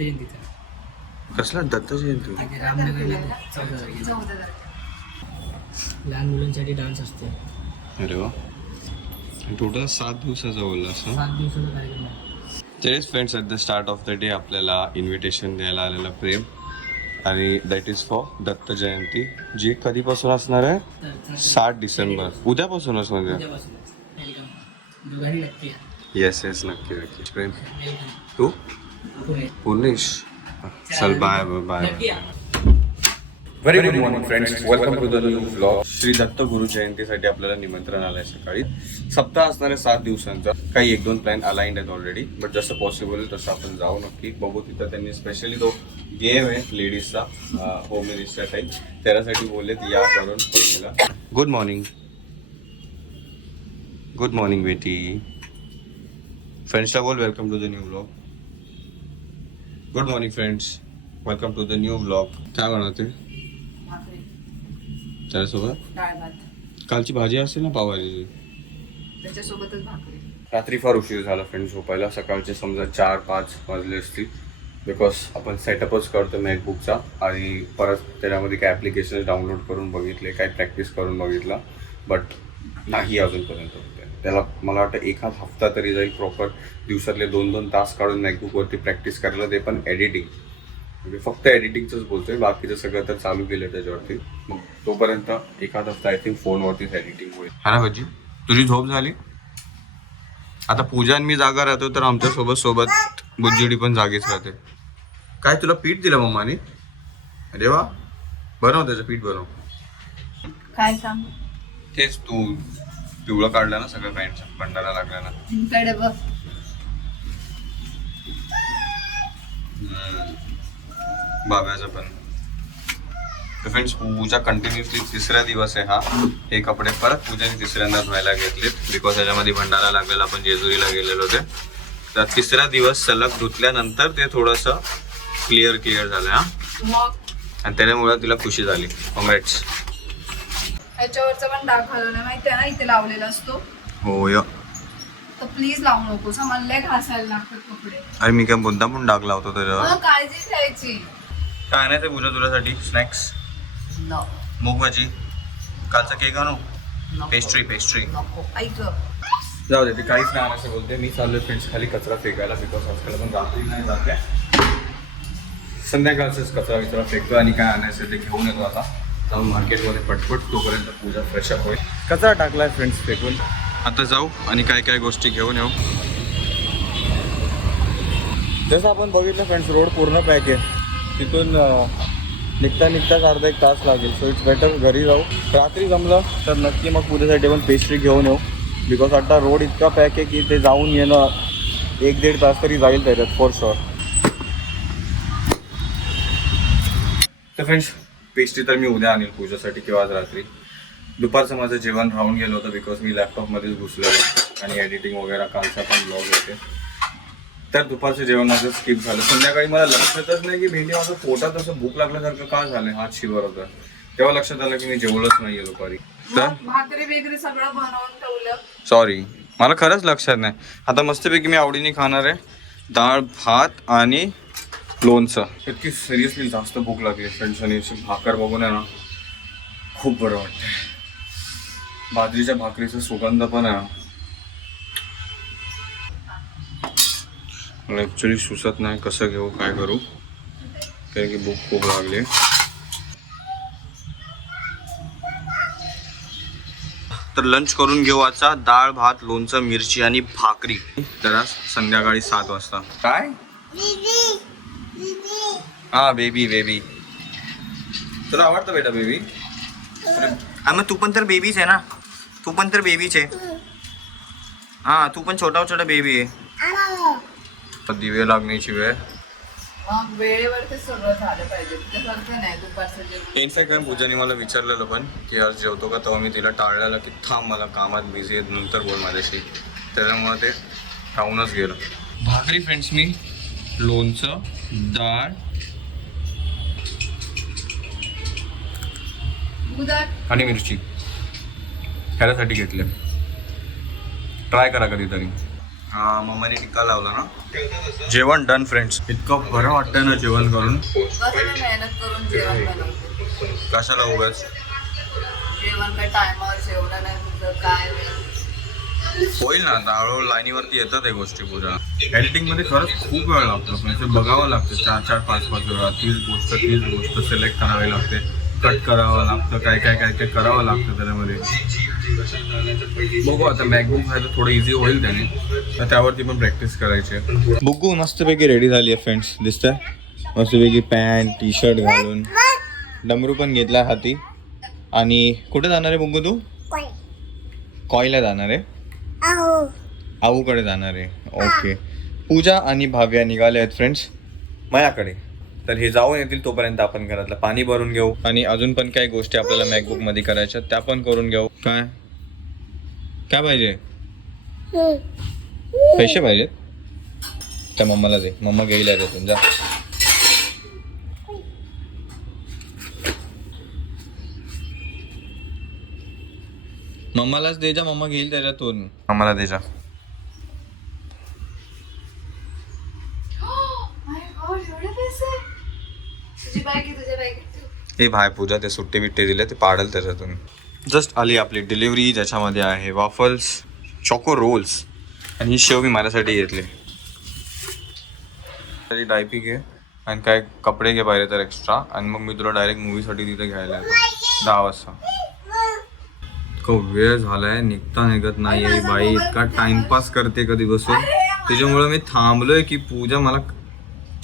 जयंतीचा कसला? दत्त जयंती आणि रामनगरला चौदा तारखेला. चौदा तारखेला. लहान मुलांसाठी डान्स असतो. अरे वा. टोटल सात दिवसाचा बोलला असं? सात दिवसाचा कार्यक्रम आहे. तेच friends at the start of the day आपल्याला इन्व्हिटेशन द्यायला आलेलं प्रेम. आणि that is for Datta Jayanti जी कधीपासून असणार आहे? तर- तर सात डिसेंबर. उद्यापासूनच वेलकम दोघांनी नक्की या. येस येस नक्की नक्की प्रेम तू पुर्णेश चल bye bye very good morning friends welcome to the new vlog Shri Datta Guru जयंतीसाठी आपल्याला निमंत्रण आलंय सकाळी. सप्ताह असणार आहे सात दिवसांचा काही एक दोन प्लॅन अलाइंड आहेत ऑलरेडी बट जसं पॉसिबल तसं आपण जाऊ नक्की. बघू तिथं त्यांनी स्पेशली तो गेम आहे लेडीजचा होम मिनिस्टर टाईप त्याच्यासाठी बोललेत या करून. गुड मॉर्निंग गुड मॉर्निंग बेटी फ्रेंड्सला बोल welcome to the new vlog good morning friends welcome to the new vlog काय बनवते त्याच्यासोबत कालची भाजी असेल ना पावभाजीची त्याच्यासोबतच रात्री फार उशीर झाला फ्रेंड झोपायला. सकाळचे समजा चार पाच वाजले असतील. बिकॉज आपण सेटअपच करतो मॅकबुकचा आणि परत त्याच्यामध्ये काय ॲप्लिकेशन डाउनलोड करून बघितले काय प्रॅक्टिस करून बघितला. बट नाही अजूनपर्यंत. त्याला मला वाटतं एखाद हफ्ता तरी जाईल प्रॉपर दिवसातले दोन दोन तास काढून मॅकबुकवरती प्रॅक्टिस करायला ते पण एडिटिंग म्हणजे फक्त एडिटिंगचंच बोलतोय बाकीचं सगळं तर चालू केलं त्याच्यावरती. मग तोपर्यंत एखाद हफ्ता आय थिंक फोनवरतीच एडिटिंग होईल. हा ना भजी? तुझी झोप झाली? आता पूजा आणि मी जागा राहतो तर आमच्यासोबत सोबत बुज्जुडी पण जागीच राहते. काय तुला पीठ दिलं मम्माने? अरे वा. बनव त्याचं पीठ बनव. काय सांग? तेच तू. पिवळं काढलं ना सगळं पॅन्ट भंडारा लागला ना कडे बघ बाब्याचं पण. तर फ्रेंड्स पूजा कंटिन्युअसली तिसरा दिवस आहे हा. हे कपडे परत पूजाने तिसऱ्यांदा धुवायला घेतलेत. बिकॉज त्याच्यामध्ये भंडारा लागलेला आपण जेजुरीला गेलेलो होते तर तिसरा दिवस सलग धुतल्यानंतर ते थोडंसं क्लिअर क्लिअर झालं हा आणि त्याच्यामुळे तिला खुशी झाली. कॉंग्रॅट्स ह्याच्यावरचा पण डाग घालवला माहितीये ना इथे लावलेला असतो. हो य. तर प्लीज लावू नकोस. हा मला लय घासायला लागतात कपडे. अरे मी काय मुद्दा पण डाग लावतो त्याच्यावर मला काळजी घ्यायची. काय आणायचं पूजा तुझ्यासाठी? स्नॅक्स नो मूग भाजी कालचा केक आणू? नको. पेस्ट्री पेस्ट्री नको. ऐक. जाऊ दे ते काहीच नाही आणायचं बोलते. मी चाललोय फ्रेंड्स खाली कचरा फेकायला बिकॉज आजकाल पण रात्री नाही जात आहे. संध्याकाळचाच कचरा विचरा फेकतो आणि काय आणायचं ते घेऊन येतो आता. जाऊन मार्केटमध्ये पटपट तोपर्यंत पूजा फ्रेशअप होईल. कचरा टाकलाय फ्रेंड्स फेकून? आता जाऊ आणि काय काय गोष्टी घेऊन येऊ. जसं आपण बघितलं फ्रेंड्स रोड पूर्ण पॅक आहे. तिथून निघता निघताच अर्धा एक तास लागेल. सो इट्स बेटर घरी जाऊ. रात्री जमलं तर नक्की मग पूजेसाठी पण पेस्ट्री घेऊन येऊ. बिकॉज आता रोड इतका पॅक आहे की ते जाऊन येणं एक दीड तास तरी जाईल त्याच्यात फॉर शुअर तर फ्रेंड्स पेस्ट्री तर मी उद्या आणेल पूजेसाठी किंवा आज रात्री. दुपारचं माझं जेवण राहून गेलं होतं बिकॉज मी लॅपटॉपमध्येच घुसलेलो आणि एडिटिंग वगैरे कालचा पण ब्लॉग होते तर दुपारचं जेवण माझं स्किप झालं. संध्याकाळी मला लक्षातच नाही की भेंडी माझं पोटात असं भूक लागल्यासारखं का झालं हात शिवर होता. तेव्हा लक्षात आलं की मी जेवलंच नाहीये दुपारी. तर? सॉरी मला खरंच लक्षात नाही. आता मस्तपैकी मी आवडीने खाणार आहे. डाळ भात आणि लोणचं. इतकी सिरियसली जास्त भूक लागली फ्रेंड्स आणि भाकर बघून आहे ना खूप बरं वाटतंय. बाजरीच्या भाकरीचा सुगंध पण आहे ना. मला ॲक्च्युली सुचत नाही कसं घेऊ काय करू? कारण की भूक खूप लागली तर लंच करून घेऊ आजचा डाळ भात लोणचं मिरची आणि भाकरी. तर आज संध्याकाळी सात वाजता. काय? हा बेबी बेबी तुला आवडतं बेटा बेबी हा मग तू पण तर बेबीच आहे ना. तू पण तर बेबीच आहे. हा तू पण छोटा छोटा बेबी आहे. दिवे लागण्याची वेळ. वेळेवर सगळं झालं पाहिजे. पूजाने मला विचारलेलं पण की आज जेवतो का? तेव्हा मी तिला टाळलेलं की थांब मला कामात बिझी आहेत नंतर बोल माझ्याशी. त्याच्यामुळे ते राहूनच गेलं. भाकरी फ्रेंड्स मी. लोणचं डाळ. आणि मिरची. ह्याच्यासाठी घेतले. ट्राय करा कधीतरी. हा मम्माने टिक्का लावला ना. जेवण डन फ्रेंड्स इतकं बरं वाटतं ना जेवण करून. कसं मी मेहनत करून जेवण बनवते. कशाला उगाच? जेवण काय टायमावर नाही. होईल ना आता हळूहळू लाईनीवरती येतात या गोष्टी पुऱ्या एडिटिंगमध्ये खरंच खूप वेळ लागतो. म्हणजे बघावं लागतं. चार चार पाच पाच वेळा. तीच गोष्ट तीच गोष्ट सिलेक्ट करावी लागते. कट करावं लागतं. काय काय काय काय करावं लागतं त्याच्यामध्ये. बघू आता मॅकबुक तर थोडं इझी होईल त्याने. तर त्यावरती पण प्रॅक्टिस करायची आहे. बुग्गू मस्तपैकी रेडी झाली आहे फ्रेंड्स दिसतंय? मस्तपैकी पॅन्ट टी शर्ट घालून. डमरू पण घेतला हाती. आणि कुठे जाणार आहे बुग्गू तू? कॉयला जाणार आहे. आऊकडे जाणार आहे. ओके पूजा आणि भाव्या निघाले आहेत फ्रेंड्स माझ्याकडे तर हे जाऊन येतील तोपर्यंत आपण घरातलं पाणी भरून घेऊ. आणि अजून पण काही गोष्टी आपल्याला मॅकबुकमध्ये करायच्या त्या पण करून घेऊ. काय? काय पाहिजे? पैसे पाहिजेत? त्या मम्माला दे. मम्मा घेईल जा. मम्मालाच दे जा मम्मा घेईल त्याच्यातून. मम्माला दे जा. हे भाय पूजा ते सुट्टे बिट्टे दिले ते पाडल त्याच्यातून. जस्ट आली आपली डिलिव्हरी ज्याच्यामध्ये आहे वाफल्स चॉको रोल्स आणि ही शेव मी माझ्यासाठी घेतली. तरी डायपी घे आणि काय कपडे घे पाहिजे तर एक्स्ट्रा आणि मग मी तुला डायरेक्ट मूवीसाठी तिथे घ्यायला येतो. दहा वाजता. इतकं वेळ झालाय निघता निघत नाही आहे बाई इतका टाइमपास करते कधी बसून? त्याच्यामुळे मी थांबलोय की पूजा मला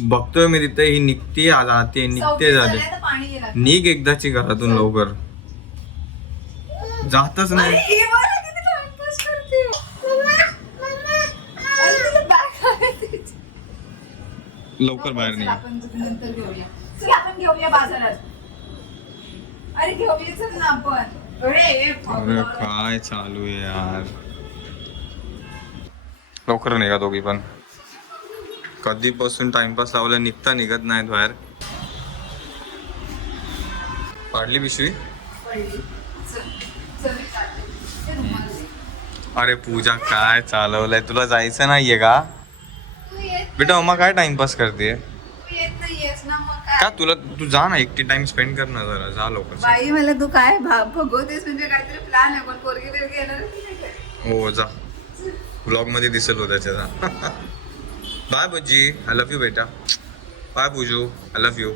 बघतोय मी तिथे ही निघते जाते निघते जाते. निघ एकदाची घरातून लवकर. जातच नाही. लवकर बाहेर निघ. आपण घेऊया. चल आपण घेऊया बाजारात. अरे घेऊया आपण. अरे. काय चालू आहे यार? लवकर निघा दोघी पण. कधीपासून टाइमपास लावला निघता निघत नाहीत बाहेर. पाडली पिशवी. अरे पूजा काय चालवलंय? तुला जायचं नाहीये का? बेटा मम्मा काय टाइमपास करते ना मग का काय तुला तू जा ना एकटी टाइम स्पेंड कर ना जरा जा लवकर. बाई मला तू काय भा- भगवतेस म्हणजे काहीतरी प्लॅन आहे पण पोरगी बिरगी येणार नाही काय? हो जा. ब्लॉगमध्ये दिसेल हो त्याच्या. Bye Bujji. I love you बेटा. Bye Buju. I love you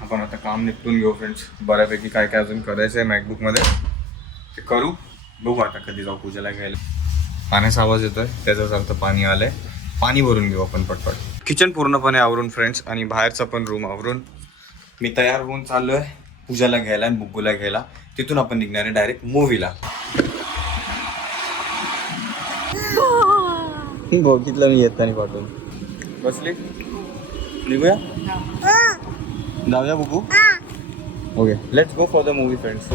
आपण आता काम निपटून घेऊ फ्रेंड्स बऱ्यापैकी काय काय अजून करायचं आहे मॅकबुकमध्ये ते करू. बघू आता कधी जाऊ पूजेला घ्यायला. पाण्याचा आवाज येतोय त्याचाच अर्थ पाणी आलंय. पाणी भरून घेऊ आपण पटपट. किचन पूर्णपणे आवरून फ्रेंड्स आणि बाहेरचा पण रूम आवरून. मी तयार होऊन चाललोय पूजाला घ्यायला आणि बुग्गूला घ्यायला. तिथून आपण निघणार आहे डायरेक्ट मूवीला बघितलं मी येताना पाठवून. बसली? निघूया? जाऊया बघू okay let's go for the movie friends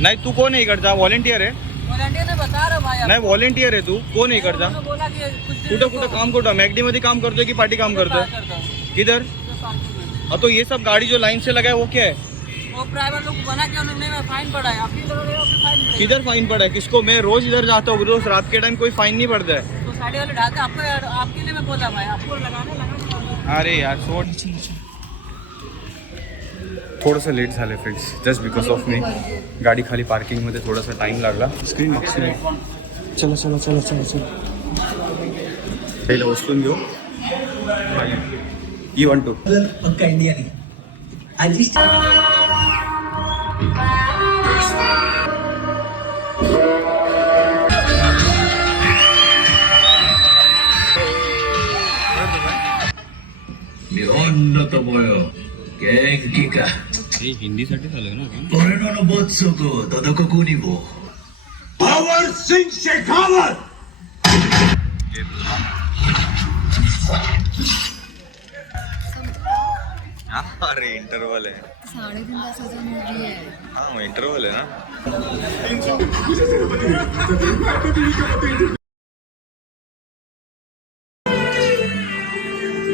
नाही तू कोण आहे इकडचा? व्हॉलेंटियर आहे? बता रहा भाई नाही व्हॉलेंटियर आहे तू कोण आहे करता। बोला कि कुछ दिन कुठं कुठं काम करतो मॅगडी मध्ये काम करतोय की पार्टी काम करतोय करता हूँ। किधर? तो पार्किंग में। हाँ तो ये सब गाड़ी जो लाइन से लगा है वो क्या है? वो ड्राइवर लोग बना के उन्होंने में फाइन पड़ा है। फाइन पड़ेगा किधर फाइन पड़ा है? किसको? मैं रोज इधर जाता हूँ रोज रात के टाइम कोई फाइन नहीं पड़ता है। तो वाले आपको आपके लिए मैं बोला भाई आपको लगाने लगाने। अरे यार थोडंसं लेट झालं फ्रेंड्स जस्ट बिकॉज ऑफ मी गाडी खाली पार्किंगमध्ये थोडासा टाइम लागला. स्क्रीन मागसून चलो चलो चलो चलो चलो. पहिलं वस्तून घेऊ. ई वन टू पक्का इंडिया नहीं. गँग किका हिंदीसाठी झालं ना कोरोना बहुत सोको दादा को कोणी बो पवार सिंग शेखावत! अरे इंटरवल आहे. साडेतीन इंटरवल आहे. ना?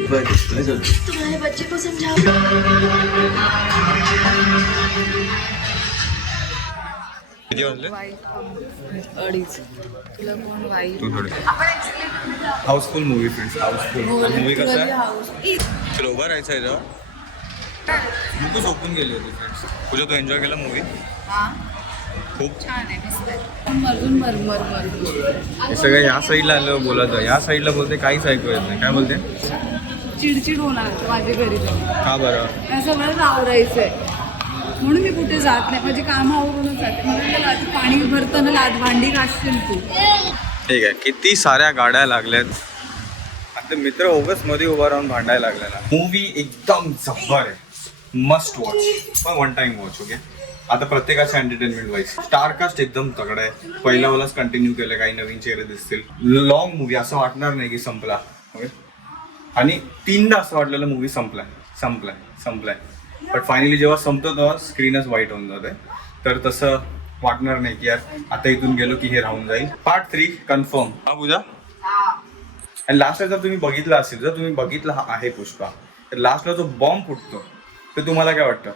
तुम्हारे बच्चे को समझाओ किती Housefull movie friends Housefull movie कसं? आहे तुला उभा राहायचं आहे जेव्हा? मी तू झोपून गेली होती फ्रेंड्स तुझ्या तू एन्जॉय केला मूवी खूप. छान आहे मस्त हे सगळं या साईडला आलं बोलायचं. या साईडला बोलते काहीच ऐकू येत नाही. काय बोलते? चिडचिड होणार माझ्या घरी जाऊन. का बरं? आवरायचंय. म्हणून मी कुठे जात नाही. माझी कामं आवरूनच जाते. म्हणून मला आधी पाणी भरताना लाद भांडी घासशील तू. ठीक आहे. किती साऱ्या गाड्या लागल्यात. आता मित्र ओगसमध्ये उभा राहून भांडायला लागलेला. मूवी एकदम जब्बर आहे. मस्ट वॉच पण वन टाइम वॉच ओके आता प्रत्येकाचं एंटरटेनमेंट वाईज स्टारकास्ट एकदम तगडा आहे. पहिला वालाच कंटिन्यू केलं काही नवीन चेहरे दिसतील. लॉंग मूवी असं वाटणार नाही की संपला. ओके आणि तीनदा असं वाटलेलं मूवी संपलाय. संपलाय. संपलाय. बट फायनली जेव्हा संपतो तेव्हा स्क्रीनच वाईट होऊन जाते. तर तसं वाटणार नाही की यार आता इथून गेलो की हे राहून जाईल. पार्ट थ्री कन्फर्म हा पूजा? आणि लास्टला जर तुम्ही बघितलं असेल जर तुम्ही बघितलं हा आहे पुष्पा तर लास्टला जो बॉम्ब फुटतो तर तुम्हाला काय वाटतं?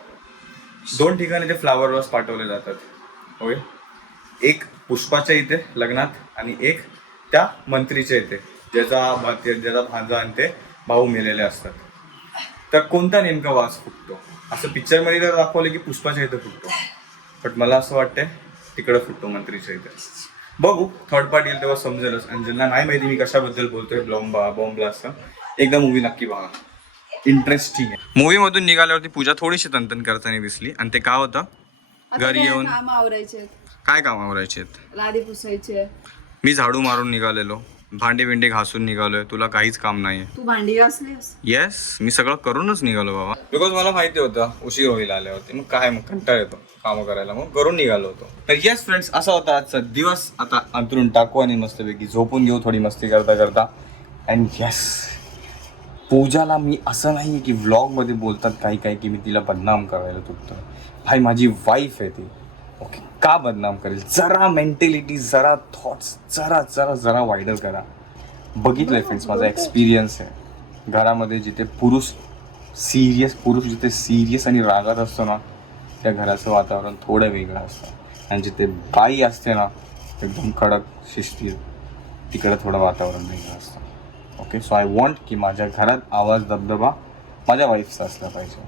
दोन ठिकाणी ते फ्लावर वॉस पाठवले जातात. ओके एक पुष्पाच्या इथे लग्नात आणि एक त्या मंत्रीच्या इथे ज्याचा ज्याचा भांजा आणि ते भाऊ मेलेले असतात. तर कोणता नेमका वास फुटतो? असं पिक्चरमध्ये तर दाखवलं की पुष्पाच्या इथे फुटतो. बट मला असं वाटतंय तिकडं फुटतो मंत्रीच्या इथे. बघू थर्ड पार्ट येईल तेव्हा समजेलच. आणि ज्यांना नाही माहिती मी कशाबद्दल बोलतोय बॉम्बा बॉम्ब ब्लास्ट एकदा मूवी नक्की बघा. इंटरेस्टिंग आहे. मूवी मधून निघाल्यावरती पूजा थोडीशी तंतन करताना दिसली. आणि ते काय होतं? घरी येऊन आवरायचे काय काम आवरायचे लादी पुसायचे. मी झाडू मारून निघालेलो. भांडे बिंडे घासून निघालोय. तुला काहीच काम नाहीये. तू भांडी घासलीस? येस मी सगळं करूनच निघालो बाबा. बिकॉज मला माहिती होतं उशीर होईल आल्यावरती मग काय मग कंटाळ येतो कामं करायला. मग करून निघालो होतो. तर येस फ्रेंड्स असा होता आजचा दिवस. आता अंतरून टाकू आणि मस्तपैकी झोपून घेऊ थोडी मस्ती करता करता. अँड येस पूजाला मी असं नाही की व्लॉगमध्ये बोलतात काही काही की मी तिला बदनाम करायला तुटतो भाई माझी वाईफ आहे ती. ओके का बदनाम करेल? जरा मेंटेलिटी जरा थॉट्स जरा जरा जरा वाईडर करा. बघितलंय फ्रेंड्स माझा एक्सपिरियन्स आहे. घरामध्ये जिथे पुरुष सिरियस पुरुष जिथे सिरियस आणि रागात असतो ना त्या घराचं वातावरण थोडं वेगळं असतं. आणि जिथे बाई असते ना एकदम कडक शिस्तीत तिकडं थोडं वातावरण वेगळं असतं. ओके सो आय वॉन्ट की माझ्या घरात आवाज दबदबा माझ्या वाईफचा असला पाहिजे.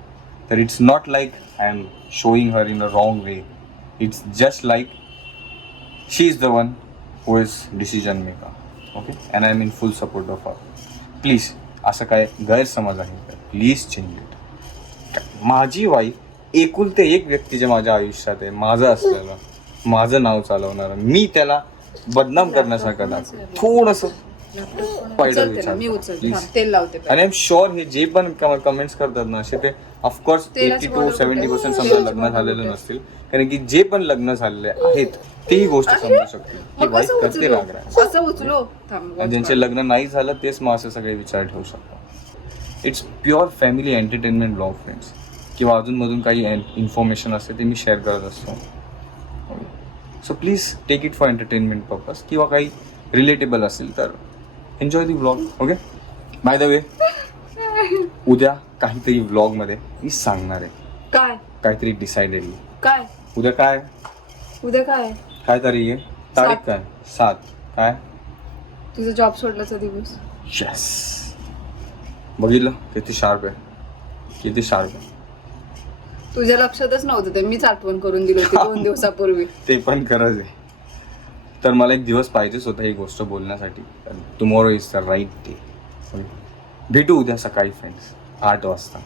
तर it's not like I am showing her in a wrong way it's just like she is the one who is decision maker okay and I mean full support of our please असं काय गैरसमज आहे तर please change it माझी wife एकुलते एक व्यक्ती जे माझ्या आयुष्यात आहे माझं असलेलं माझं नाव चालवणार मी त्याला बदनाम करण्यासारखं दाखव थोडंसं उचलते ना, मी उचलते. प्लीज थांब, तेल लावते आणि आय एम शुअर हे जे पण कमेंट्स करतात ना असे ते ऑफकोर्स तेलाचं एटी टू सेव्हन्टी? पर्सेंट समजा लग्न झालेले नसतील. कारण की जे पण लग्न झालेले आहेत तेही गोष्ट समजू शकतील. की मग वाईफ कसं करते उचलो? राग राग कसं उचलो? थांब आणि ज्यांचे लग्न नाही झालं तेच मग असे सगळे विचार ठेवू शकतात. It's pure family entertainment vlog friends किंवा अजूनमधून काही इन्फॉर्मेशन असते ते मी शेअर करत असतो. So please take it for entertainment purpose किंवा काही रिलेटेबल असेल तर enjoy the vlog okay by the way उद्या काहीतरी व्लॉगमध्ये मी सांगणार आहे. काय? काहीतरी डिसाइडेड काय? उद्या काय? उद्या काय? काय तारीख आहे? तारीख सात. काय? सात. काय? तुझा जॉब सोडल्याचा दिवस. येस बघितलं? किती शार्प आहे. किती शार्प आहे. तुझ्या लक्षातच नव्हतं ते. मीच आठवण करून दिली होती दोन दिवसापूर्वी. ते पण खरंच आहे. तर मला एक दिवस पाहिजेच होता ही गोष्ट बोलण्यासाठी. Tomorrow is the right day भेटू उद्या सकाळी फ्रेंड्स आठ वाजता.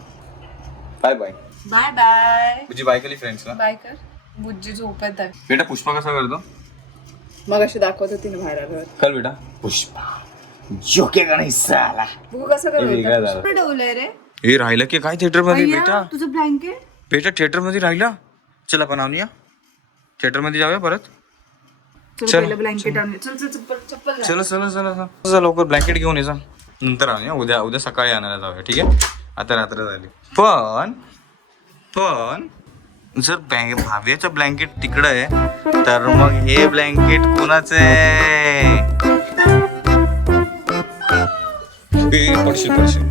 बाय बाय बाय बाय तुझी बायकली फ्रेंड्सला बाय कर. बुज्जी झोपत आहे. बेटा पुष्पा कसा करतो? मग अशी दाखवत होती ना बाहेर आल्यावर. कल बेटा. पुष्पा जोकेगा नाही साला? बघू कसं हे वेगळं झालं. करत ठेवलंय रे. हे राहिलं की काय थिएटरमध्ये बेटा? तुझं ब्लँकेट बेटा थिएटरमध्ये राहिला? चल आपण आणूया. थिएटरमध्ये जाऊया परत. चल पहिलं ब्लँकेट चल. चल चप्पल चप्पल घाल. चला चला चला चला. चला लवकर ब्लँकेट घेऊन ये जा नंतर आणूया. उद्या उद्या सकाळी आणायला जाऊया ठीक आहे? आता रात्र झाली. पण पण जर बँक भाव्याचं ब्लँकेट तिकडं आहे तर मग हे ब्लँकेट कोणाचं आहे? पडशील पडशील.